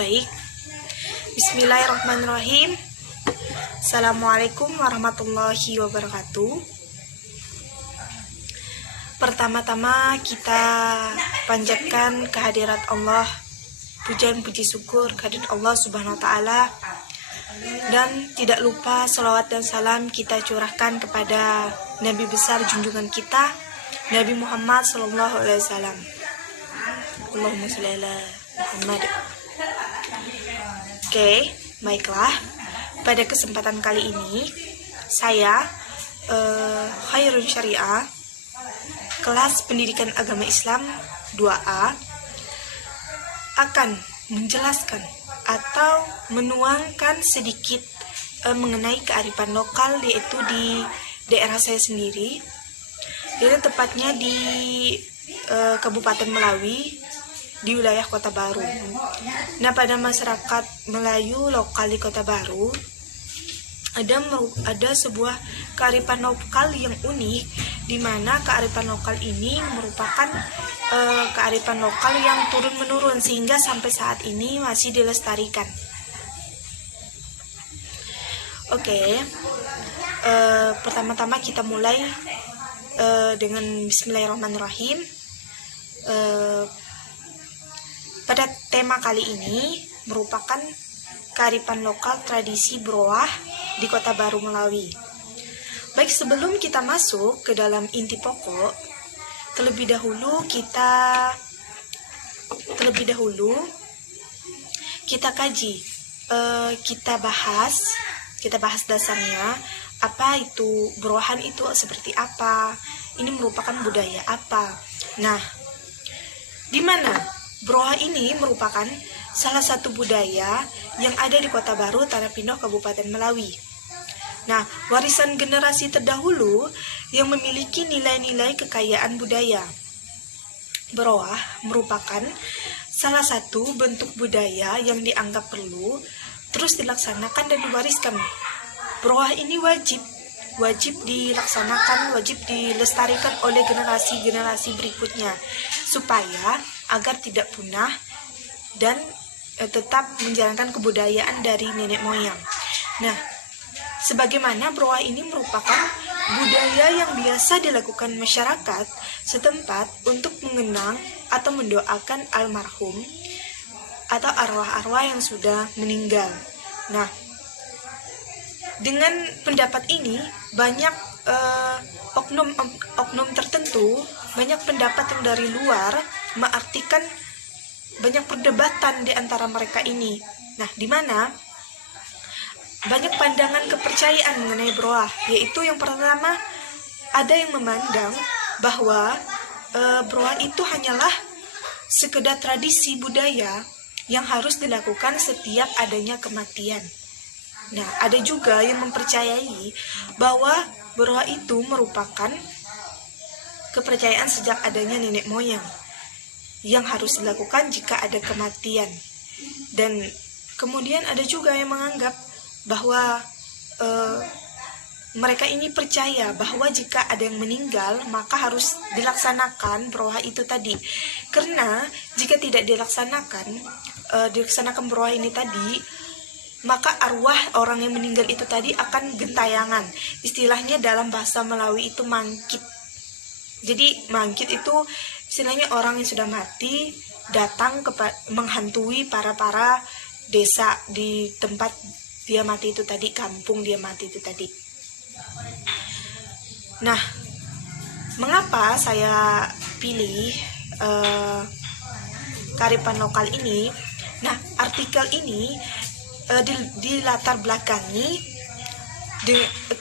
Baik, Bismillahirrahmanirrahim. Assalamualaikum warahmatullahi wabarakatuh. Pertama-tama kita panjatkan kehadirat Allah, pujian puji syukur kehadirat Allah Subhanahu wa Ta'ala, dan tidak lupa salawat dan salam kita curahkan kepada Nabi besar junjungan kita, Nabi Muhammad Sallallahu Alaihi Wasallam. Allahumma sholli ala Muhammad. Oke, baiklah. Pada kesempatan kali ini, saya Khairul Syariah, kelas pendidikan agama Islam 2A, akan menjelaskan atau menuangkan sedikit mengenai kearifan lokal, yaitu di daerah saya sendiri, yaitu tepatnya di Kabupaten Melawi, di wilayah Kota Baru. Nah, pada masyarakat Melayu lokal di Kota Baru ada sebuah kearifan lokal yang unik, di mana kearifan lokal ini merupakan kearifan lokal yang turun-menurun sehingga sampai saat ini masih dilestarikan. Oke, pertama-tama kita mulai dengan Bismillahirrahmanirrahim. Pada tema kali ini merupakan kearifan lokal tradisi broah di Kota Baru Melawi. Baik, sebelum kita masuk ke dalam inti pokok, terlebih dahulu kita kaji, kita bahas dasarnya, apa itu broahan, itu seperti apa, ini merupakan budaya apa. Nah, di mana broah ini merupakan salah satu budaya yang ada di Kota Baru, Tanah Pinoh, Kabupaten Melawi. Nah, warisan generasi terdahulu yang memiliki nilai-nilai kekayaan budaya. Broah merupakan salah satu bentuk budaya yang dianggap perlu terus dilaksanakan dan diwariskan. Broah ini wajib dilaksanakan, wajib dilestarikan oleh generasi-generasi berikutnya, supaya agar tidak punah dan tetap menjalankan kebudayaan dari nenek moyang. Nah, sebagaimana broah ini merupakan budaya yang biasa dilakukan masyarakat setempat untuk mengenang atau mendoakan almarhum atau arwah-arwah yang sudah meninggal. Nah, dengan pendapat ini banyak oknum tertentu, banyak pendapat yang dari luar mengartikan, banyak perdebatan di antara mereka ini. Nah, di mana banyak pandangan kepercayaan mengenai broah, yaitu yang pertama, ada yang memandang bahwa broah itu hanyalah sekedar tradisi budaya yang harus dilakukan setiap adanya kematian. Nah, ada juga yang mempercayai bahwa broah itu merupakan kepercayaan sejak adanya nenek moyang yang harus dilakukan jika ada kematian. Dan kemudian ada juga yang menganggap bahwa mereka ini percaya bahwa jika ada yang meninggal maka harus dilaksanakan broah itu tadi. Karena jika tidak dilaksanakan broah ini tadi, maka arwah orang yang meninggal itu tadi akan gentayangan. Istilahnya dalam bahasa Melawi itu mangkit. Jadi mangkit itu istilahnya orang yang sudah mati datang menghantui para desa di tempat dia mati itu tadi, kampung dia mati itu tadi. Nah, mengapa saya pilih kearifan lokal ini? Nah, artikel ini di latar belakangi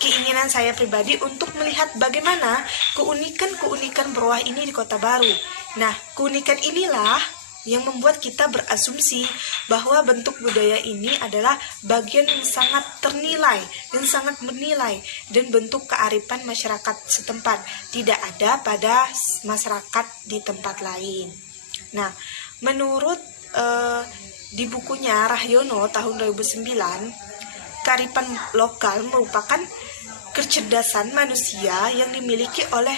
keinginan saya pribadi untuk melihat bagaimana keunikan broah ini di Kota Baru. Nah, keunikan inilah yang membuat kita berasumsi bahwa bentuk budaya ini adalah bagian yang sangat ternilai, yang sangat menilai, dan bentuk kearifan masyarakat setempat, tidak ada pada masyarakat di tempat lain. Nah, menurut di bukunya Rahyono tahun 2009, kearifan lokal merupakan kecerdasan manusia yang dimiliki oleh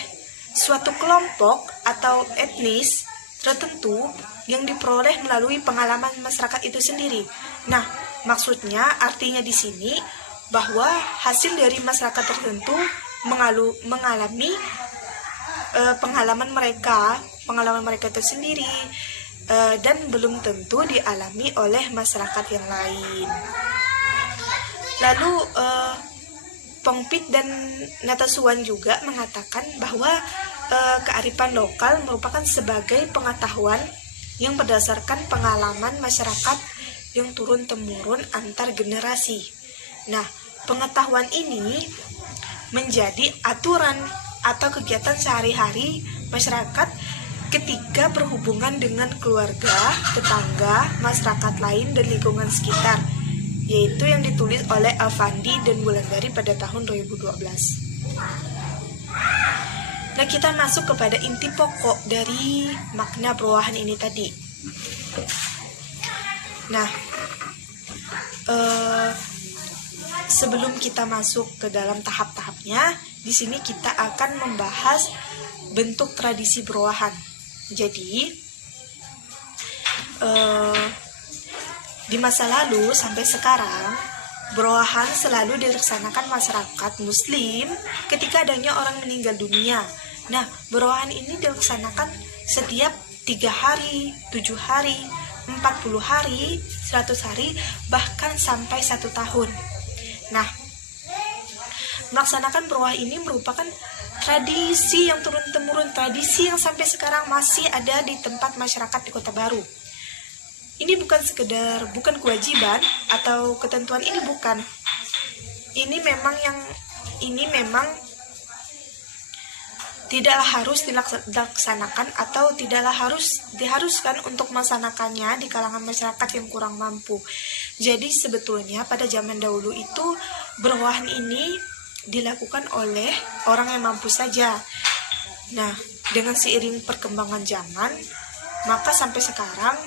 suatu kelompok atau etnis tertentu yang diperoleh melalui pengalaman masyarakat itu sendiri. Nah, maksudnya artinya di sini bahwa hasil dari masyarakat tertentu mengalami pengalaman mereka itu sendiri, dan belum tentu dialami oleh masyarakat yang lain. Lalu Pong Pit dan Natasuan juga mengatakan bahwa kearifan lokal merupakan sebagai pengetahuan yang berdasarkan pengalaman masyarakat yang turun-temurun antar generasi. Nah, pengetahuan ini menjadi aturan atau kegiatan sehari-hari masyarakat ketika berhubungan dengan keluarga, tetangga, masyarakat lain, dan lingkungan sekitar, yaitu yang ditulis oleh Avandi dan Wulandari pada tahun 2012. Nah, kita masuk kepada inti pokok dari makna berowahan ini tadi. Nah, sebelum kita masuk ke dalam tahap-tahapnya, di sini kita akan membahas bentuk tradisi berowahan. Jadi, di masa lalu sampai sekarang, berowahan selalu dilaksanakan masyarakat Muslim ketika adanya orang meninggal dunia. Nah, berowahan ini dilaksanakan setiap 3 hari, 7 hari, 40 hari, 100 hari, bahkan sampai 1 tahun. Nah, melaksanakan berowahan ini merupakan tradisi yang turun-temurun, tradisi yang sampai sekarang masih ada di tempat masyarakat di Kota Baru. Ini bukan kewajiban atau ketentuan, ini bukan. Ini memang tidaklah harus dilaksanakan atau tidaklah diharuskan untuk melaksanakannya di kalangan masyarakat yang kurang mampu. Jadi sebetulnya pada zaman dahulu itu berowahan ini dilakukan oleh orang yang mampu saja. Nah, dengan seiring perkembangan zaman, maka sampai sekarang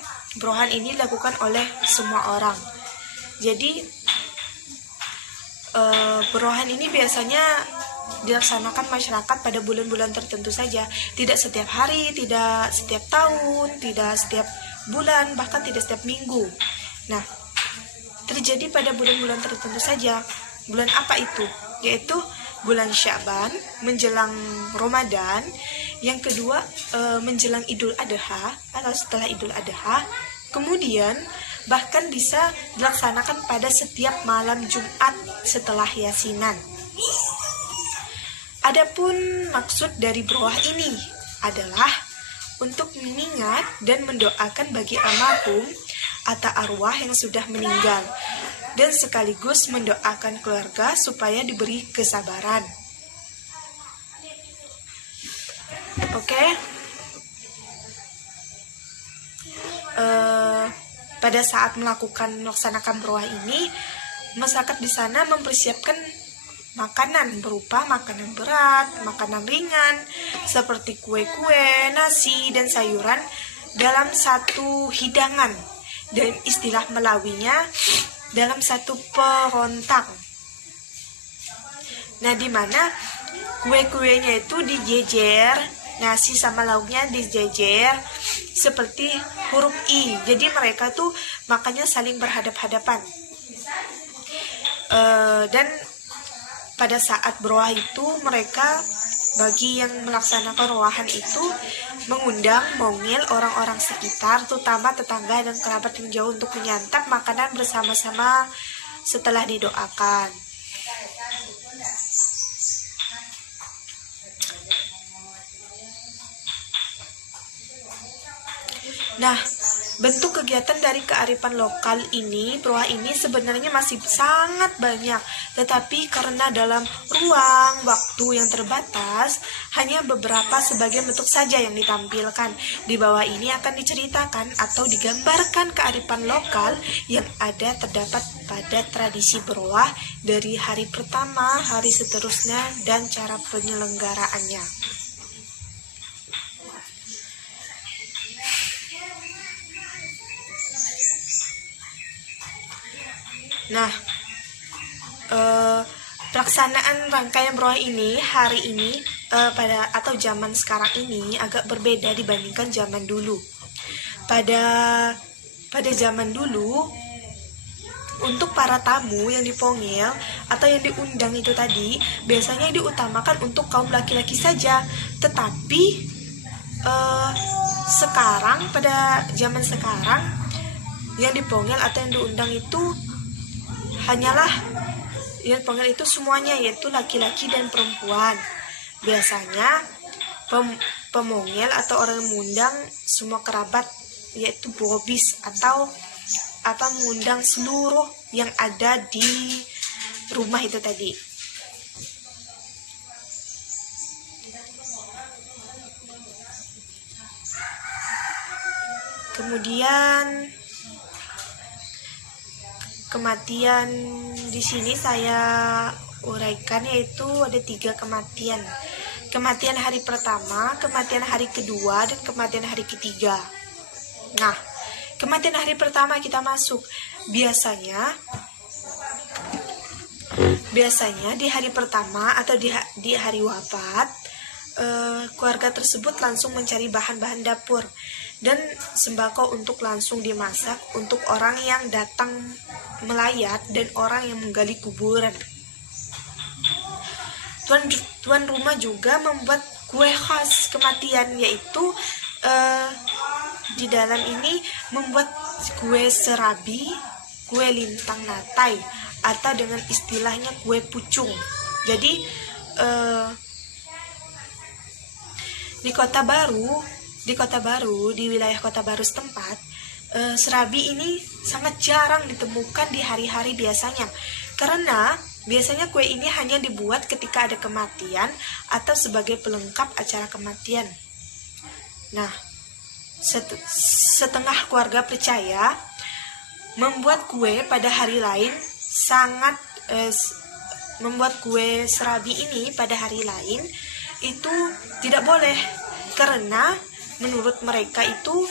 berowahan ini dilakukan oleh semua orang. Jadi berowahan ini biasanya dilaksanakan masyarakat pada bulan-bulan tertentu saja, tidak setiap hari, tidak setiap tahun, tidak setiap bulan, bahkan tidak setiap minggu. Nah, terjadi pada bulan-bulan tertentu saja. Bulan apa itu? Yaitu bulan Sya'ban menjelang Ramadan, yang kedua menjelang Idul Adha atau setelah Idul Adha, kemudian bahkan bisa dilaksanakan pada setiap malam Jumat setelah Yasinan. Adapun maksud dari berowah ini adalah untuk mengingat dan mendoakan bagi almarhum atau arwah yang sudah meninggal, dan sekaligus mendoakan keluarga supaya diberi kesabaran. Oke. Pada saat melaksanakan berowah ini, masyarakat di sana mempersiapkan makanan berupa makanan berat, makanan ringan, seperti kue-kue, nasi, dan sayuran dalam satu hidangan, dan istilah Melawinya dalam satu perontang. Nah, di mana kue-kuenya itu dijejer, nasi sama lauknya dijejer seperti huruf I. Jadi mereka tuh makannya saling berhadap-hadapan. Dan pada saat berowah itu, mereka bagi yang melaksanakan rowahan itu mengundang mongil orang-orang sekitar, terutama tetangga dan kerabat yang jauh, untuk menyantap makanan bersama-sama setelah didoakan. Nah, bentuk kegiatan dari kearifan lokal ini, berowah ini sebenarnya masih sangat banyak, tetapi karena dalam ruang waktu yang terbatas, hanya beberapa sebagian bentuk saja yang ditampilkan. Di bawah ini akan diceritakan atau digambarkan kearifan lokal yang ada terdapat pada tradisi berowah dari hari pertama, hari seterusnya, dan cara penyelenggaraannya. Nah, pelaksanaan rangkaian berowah ini hari ini pada atau zaman sekarang ini agak berbeda dibandingkan zaman dulu. pada zaman dulu, untuk para tamu yang dipongel atau yang diundang itu tadi biasanya diutamakan untuk kaum laki-laki saja. Tetapi sekarang, pada zaman sekarang, yang dipongel atau yang diundang itu hanyalah yang dipongel itu semuanya, yaitu laki-laki dan perempuan. Biasanya pemongel atau orang yang mengundang semua kerabat, yaitu bobis atau mengundang seluruh yang ada di rumah itu tadi. Kemudian kematian di sini saya uraikan, yaitu ada 3 kematian. Kematian hari pertama, kematian hari kedua, dan kematian hari ketiga. Nah, kematian hari pertama kita masuk. Biasanya di hari pertama atau di hari wafat, keluarga tersebut langsung mencari bahan-bahan dapur dan sembako untuk langsung dimasak untuk orang yang datang melayat dan orang yang menggali kuburan. Tuan rumah juga membuat kue khas kematian, yaitu di dalam ini membuat kue serabi, kue lintang natai, atau dengan istilahnya kue pucung. Jadi di Kota Baru, di wilayah Kota Baru setempat, serabi ini sangat jarang ditemukan di hari-hari biasanya, karena biasanya kue ini hanya dibuat ketika ada kematian atau sebagai pelengkap acara kematian. Nah, setengah keluarga percaya membuat kue pada hari lain membuat kue serabi ini pada hari lain itu tidak boleh, karena menurut mereka itu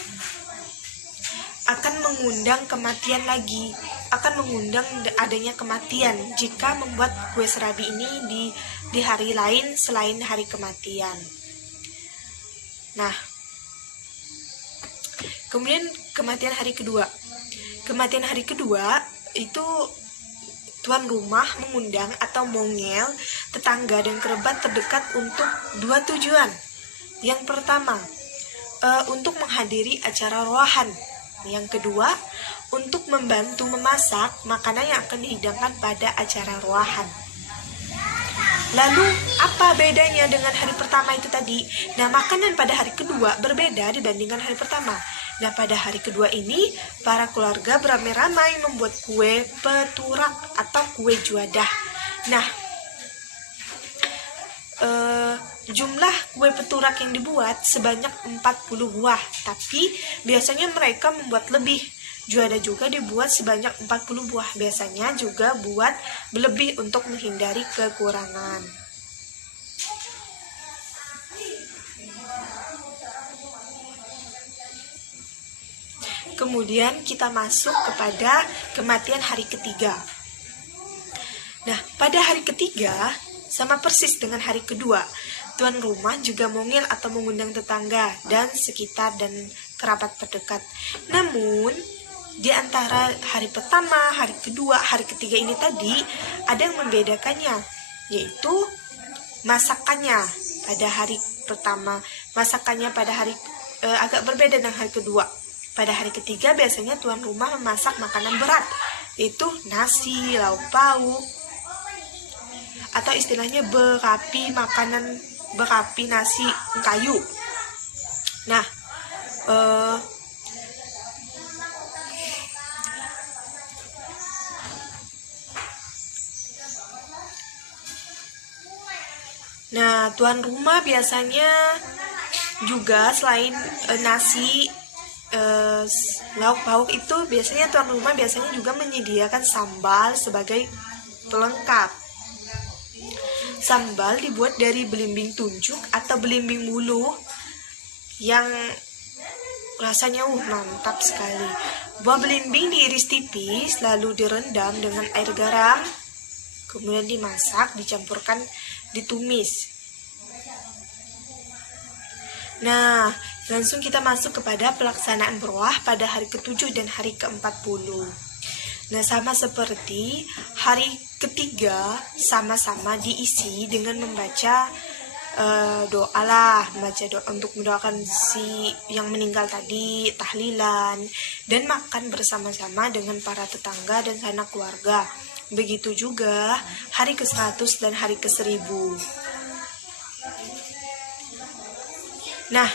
akan mengundang kematian lagi, akan mengundang adanya kematian jika membuat kue serabi ini di hari lain selain hari kematian. Nah, kemudian kematian hari kedua. Kematian hari kedua itu tuan rumah mengundang atau mongel tetangga dan kerabat terdekat untuk 2 tujuan. Yang pertama, untuk menghadiri acara ruahan. Yang kedua, untuk membantu memasak makanan yang akan dihidangkan pada acara ruahan. Lalu, apa bedanya dengan hari pertama itu tadi? Nah, makanan pada hari kedua berbeda dibandingkan hari pertama. Nah, pada hari kedua ini, para keluarga beramai-ramai membuat kue peturak atau kue juadah. Nah, jumlah kue peturak yang dibuat sebanyak 40 buah, tapi biasanya mereka membuat lebih. Juadah juga dibuat sebanyak 40 buah, biasanya juga buat berlebih untuk menghindari kekurangan. Kemudian kita masuk kepada kematian hari ketiga. Nah, pada hari ketiga sama persis dengan hari kedua, tuan rumah juga mongel atau mengundang tetangga dan sekitar dan kerabat terdekat. Namun, di antara hari pertama, hari kedua, hari ketiga ini tadi ada yang membedakannya, yaitu masakannya. Pada hari pertama, masakannya pada hari agak berbeda dengan hari kedua. Pada hari ketiga biasanya tuan rumah memasak makanan berat, yaitu nasi, lauk pauk, atau istilahnya berapi, makanan berapi nasi kayu. Nah, tuan rumah biasanya juga selain nasi, lauk pauk itu biasanya tuan rumah biasanya juga menyediakan sambal sebagai pelengkap. Sambal dibuat dari belimbing tunjuk atau belimbing bulu yang rasanya mantap sekali. Buah belimbing diiris tipis lalu direndam dengan air garam, kemudian dimasak, dicampurkan, ditumis. Nah, Langsung kita masuk kepada pelaksanaan berwah pada hari ke-7 dan hari ke-40. Nah, sama seperti hari ketiga, sama-sama diisi dengan membaca doa lah, membaca doa untuk mendoakan si yang meninggal tadi, tahlilan, dan makan bersama-sama dengan para tetangga dan sanak keluarga. Begitu juga hari ke-100 dan hari ke-1000. Nah,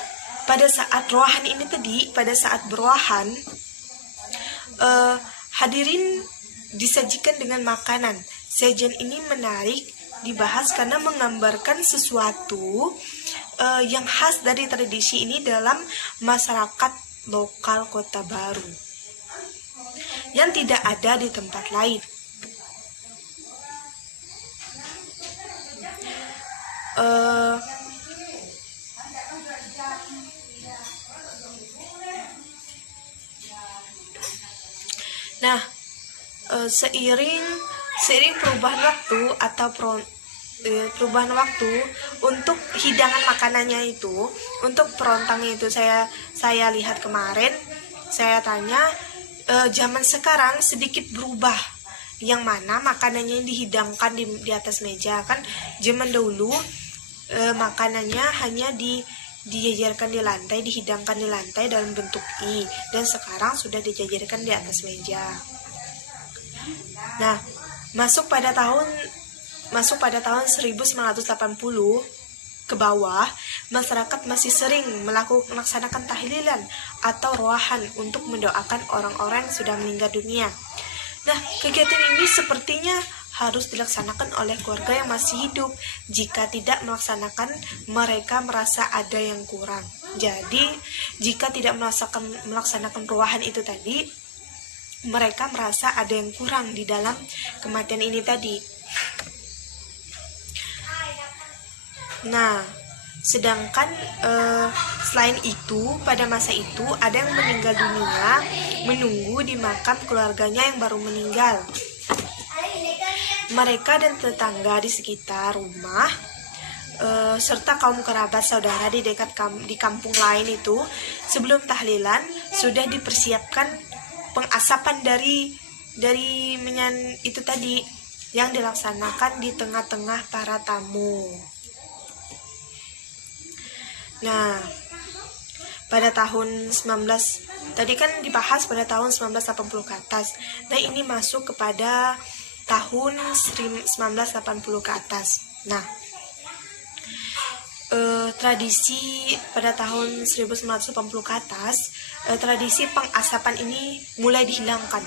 pada saat rohan ini tadi, pada saat berwahan, hadirin disajikan dengan makanan. Sajian ini menarik dibahas karena menggambarkan sesuatu yang khas dari tradisi ini dalam masyarakat lokal Kota Baru yang tidak ada di tempat lain. Nah, seiring perubahan waktu atau perubahan waktu untuk hidangan makanannya itu, untuk perontangnya itu saya lihat kemarin, saya tanya, zaman sekarang sedikit berubah, yang mana makanannya dihidangkan di atas meja. Kan zaman dahulu makanannya hanya dijajarkan di lantai, dihidangkan di lantai dalam bentuk I, dan sekarang sudah dijajarkan di atas meja. Nah, masuk pada tahun 1980 ke bawah, masyarakat masih sering melaksanakan tahlilan atau roahan untuk mendoakan orang-orang yang sudah meninggal dunia. Nah, kegiatan ini sepertinya harus dilaksanakan oleh keluarga yang masih hidup. Jika tidak melaksanakan, mereka merasa ada yang kurang. Jadi, jika tidak melaksanakan roahan itu tadi, mereka merasa ada yang kurang di dalam kematian ini tadi. Nah, sedangkan selain itu, pada masa itu ada yang meninggal dunia menunggu di makam keluarganya yang baru meninggal. Mereka dan tetangga di sekitar rumah serta kaum kerabat saudara di kampung lain itu, sebelum tahlilan sudah dipersiapkan pengasapan dari menyan itu tadi yang dilaksanakan di tengah-tengah para tamu. Nah, pada tahun 19 tadi kan dibahas pada tahun 1980 ke atas. Nah, ini masuk kepada tahun 1980 ke atas. Nah, tradisi pada tahun 1980 ke atas, tradisi pengasapan ini mulai dihilangkan.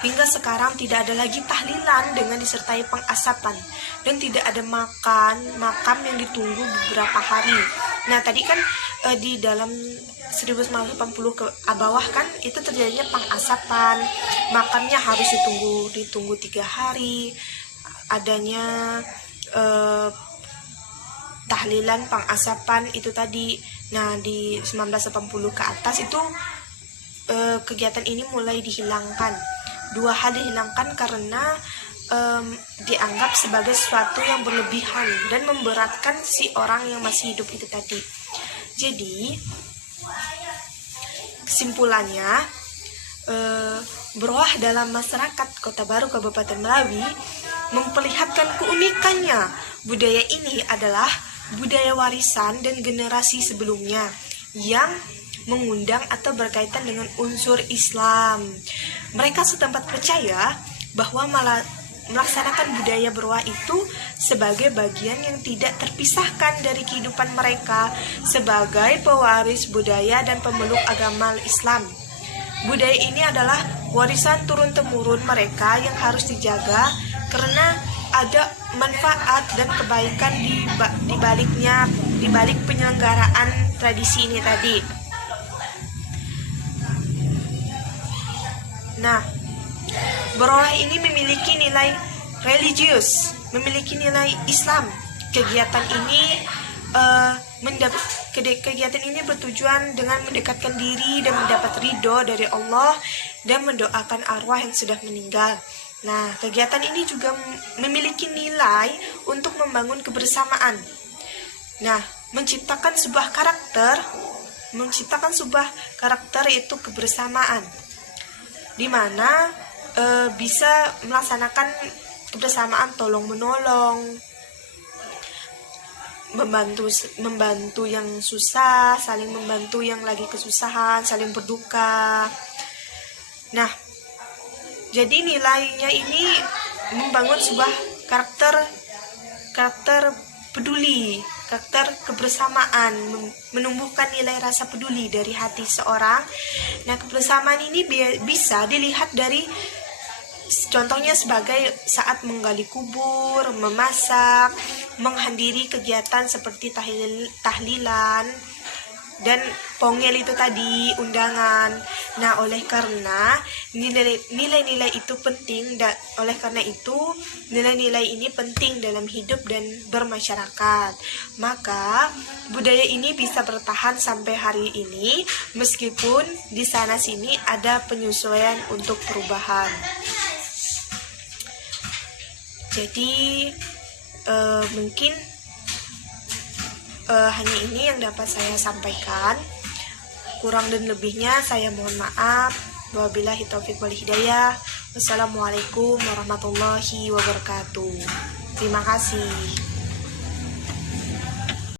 Hingga sekarang tidak ada lagi tahlilan dengan disertai pengasapan, dan tidak ada makam yang ditunggu beberapa hari. Nah, tadi kan di dalam 1980 ke bawah kan itu terjadinya pengasapan, makamnya harus ditunggu 3 hari, adanya tahlilan pengasapan itu tadi. Nah, di 1980 ke atas itu kegiatan ini mulai dihilangkan. 2 hal dihilangkan karena dianggap sebagai sesuatu yang berlebihan dan memberatkan si orang yang masih hidup itu tadi. Jadi, kesimpulannya, berwah dalam masyarakat Kota Baru Kabupaten Melawi memperlihatkan keunikannya. Budaya ini adalah budaya warisan dan generasi sebelumnya yang mengundang atau berkaitan dengan unsur Islam. Mereka setempat percaya bahwa melaksanakan budaya berwah itu sebagai bagian yang tidak terpisahkan dari kehidupan mereka sebagai pewaris budaya dan pemeluk agama Islam. Budaya ini adalah warisan turun-temurun mereka yang harus dijaga karena ada manfaat dan kebaikan di balik penyelenggaraan tradisi ini tadi. Nah, berwah ini memiliki nilai religius, memiliki nilai Islam. Kegiatan ini bertujuan dengan mendekatkan diri dan mendapat ridho dari Allah dan mendoakan arwah yang sudah meninggal. Nah, kegiatan ini juga memiliki nilai untuk membangun kebersamaan. Nah, menciptakan sebuah karakter menciptakan sebuah karakter, yaitu kebersamaan, di mana bisa melaksanakan kebersamaan tolong menolong, membantu yang susah, saling membantu yang lagi kesusahan, saling berduka. Nah, jadi nilainya ini membangun sebuah karakter peduli, karakter kebersamaan, menumbuhkan nilai rasa peduli dari hati seorang. Nah, kebersamaan ini bisa dilihat dari contohnya sebagai saat menggali kubur, memasak, menghadiri kegiatan seperti tahlilan dan pongel itu tadi, undangan. Nah, oleh karena nilai-nilai itu penting, dan oleh karena itu nilai-nilai ini penting dalam hidup dan bermasyarakat. Maka budaya ini bisa bertahan sampai hari ini meskipun di sana sini ada penyesuaian untuk perubahan. Jadi mungkin hanya ini yang dapat saya sampaikan. Kurang dan lebihnya saya mohon maaf. Wabillahi taufiq wal hidayah. Wassalamualaikum warahmatullahi wabarakatuh. Terima kasih.